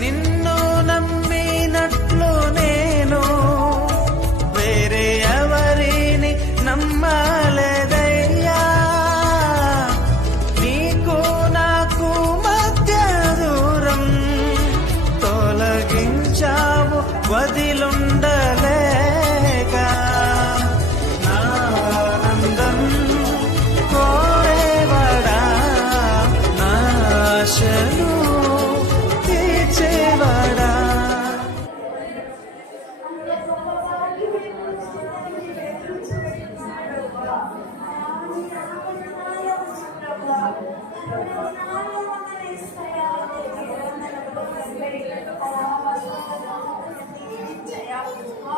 నిన్ను నమ్మినట్లు నేను వేరే ఎవరిని నమ్మలేదయ్యా. నీకు నాకు మధ్య దూరం తొలగించావు వదిలుండలేక. నా ఆనందం కోరేవడా? నా ఆశను